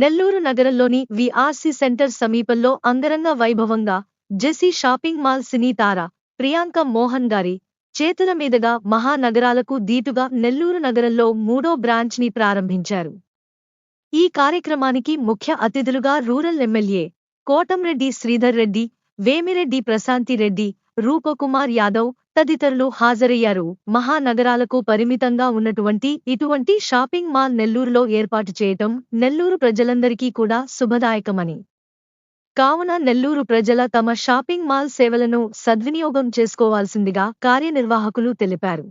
నెల్లూరు నగరంలోని VRC centre సమీపంలో అంగరంగ వైభవంగా జెసి షాపింగ్ మాల్ సినీ తార ప్రియాంక మోహన్ గారి చేతుల మీదుగా మహానగరాలకు దీటుగా నెల్లూరు నగరంలో 3వ బ్రాంచ్ ని ప్రారంభించారు. ఈ కార్యక్రమానికి ముఖ్య అతిథులుగా రూరల్ ఎమ్మెల్యే కోటంరెడ్డి శ్రీధర్ రెడ్డి, వేమిరెడ్డి ప్రశాంతి రెడ్డి, రూపకుమార్ యాదవ్ తదితరులు హాజరయ్యారు. మహానగరాలకు పరిమితంగా ఉన్నటువంటి ఇటువంటి షాపింగ్ మాల్ నెల్లూరులో ఏర్పాటు చేయటం నెల్లూరు ప్రజలందరికీ కూడా శుభదాయకమని, కావున నెల్లూరు ప్రజల తమ షాపింగ్ మాల్ సేవలను సద్వినియోగం చేసుకోవాల్సిందిగా కార్యనిర్వాహకులు తెలిపారు.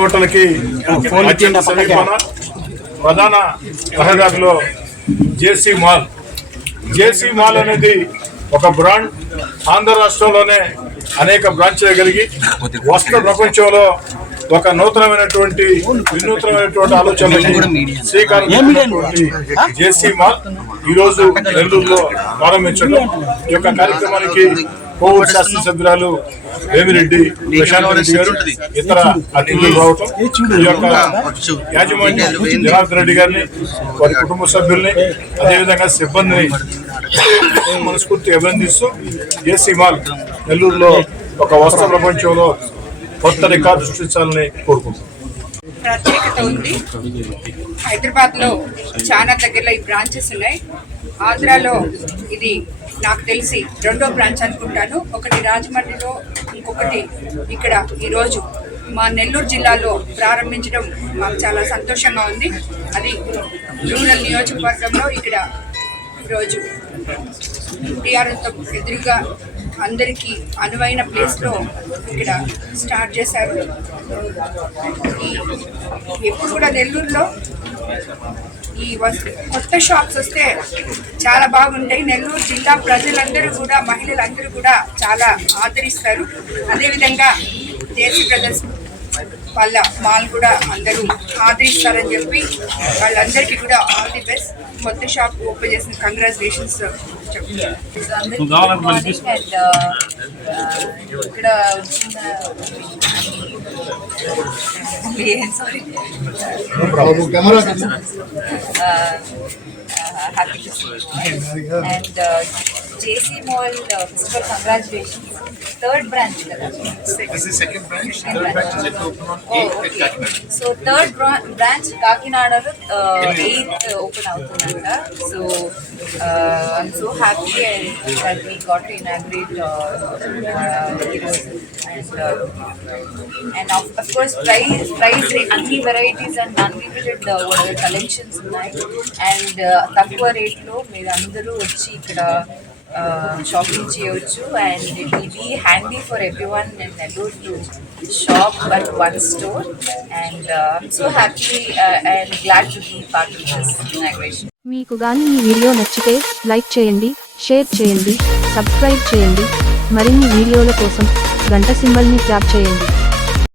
హోటల్కి ప్రధాన రహదారిలో జేసీ మాల్ అనేది ఒక బ్రాండ్. ఆంధ్ర రాష్ట్రంలోనే అనేక బ్రాంచ్లు కలిగి వస్త్ర ప్రపంచంలో ఒక నూతనమైనటువంటి వినూత్నమైనటువంటి ఆలోచనలు శ్రీకారం జేసీ మాల్ ఈరోజు నెల్లూరులో ప్రారంభించడం. ఈ యొక్క కార్యక్రమానికి కోవూరు శాసనసభ్యురాలు వేమిరెడ్డి ప్రశాంత్ రెడ్డి గారు, ఇతర అతిథులు రావటం, ఈ యొక్క యాజమాన్యం జనార్దన్ రెడ్డి గారిని, వారి కుటుంబ సభ్యుల్ని, అదేవిధంగా సిబ్బందిని మనస్ఫూర్తిగా అభినందిస్తూ జేసీ మాల్ నెల్లూరులో ఒక వస్త్ర ప్రపంచంలో కొత్త రికార్డు సృష్టించాలని కోరుకుంటున్నాం. ప్రత్యేకత ఉంది. హైదరాబాద్ లో చాలా దగ్గరలో ఈ బ్రాంచెస్ ఉన్నాయి. ఆంధ్రాలో ఇది నాకు తెలిసి 2వ బ్రాంచ్ అనుకుంటాను. ఒకటి రాజమండ్రిలో, ఇంకొకటి ఇక్కడ ఈరోజు మా నెల్లూరు జిల్లాలో ప్రారంభించడం మాకు చాలా సంతోషంగా ఉంది. అది రూరల్ నియోజకవర్గంలో ఇక్కడ ఈరోజు టీఆర్ఎస్తో ఎదురుగా అందరికీ అనువైన ప్లేస్లో ఇక్కడ స్టార్ట్ చేశారు. ఎప్పుడు కూడా నెల్లూరులో ఈ కొత్త షాప్స్ వస్తే చాలా బాగుంటాయి. నెల్లూరు జిల్లా ప్రజలందరూ కూడా, మహిళలందరూ కూడా చాలా ఆదరిస్తారు. అదేవిధంగా జేసీ బ్రదర్స్ వాళ్ళ మాల్ కూడా అందరూ ఆదరిస్తారని చెప్పి వాళ్ళందరికీ కూడా ఆల్ ది బెస్ట్. కొత్త షాప్ ఓపెన్ చేసిన కంగ్రాచులేషన్స్ చెప్తున్నారు. ఇక్కడ happy to see you. And JC Mall Festival, congratulations. 3rd branch kada? This is second branch. Second Third branch. branch is open on Oh, 8th okay. at Kakinada. So 3rd branch Kakinada 8th open అవుతుందంట. So I'm so happy that we got to inaugurate and of course price rate, అన్ని varieties and unlimited collections ఉన్నాయి. And తక్కువ rate లో మీరు అందరూ వచ్చి ఇక్కడ shopping చేయవచ్చు. And it will be handy for everyone in Nellore to shop at one store. And I'm so happy and glad to be part of this inauguration. మీకు గాని ఈ వీడియో నచ్చితే లైక్ చేయండి, షేర్ చేయండి, సబ్స్క్రైబ్ చేయండి. మరిన్ని వీడియోల కోసం గంట సింబల్ని ట్యాప్ చేయండి.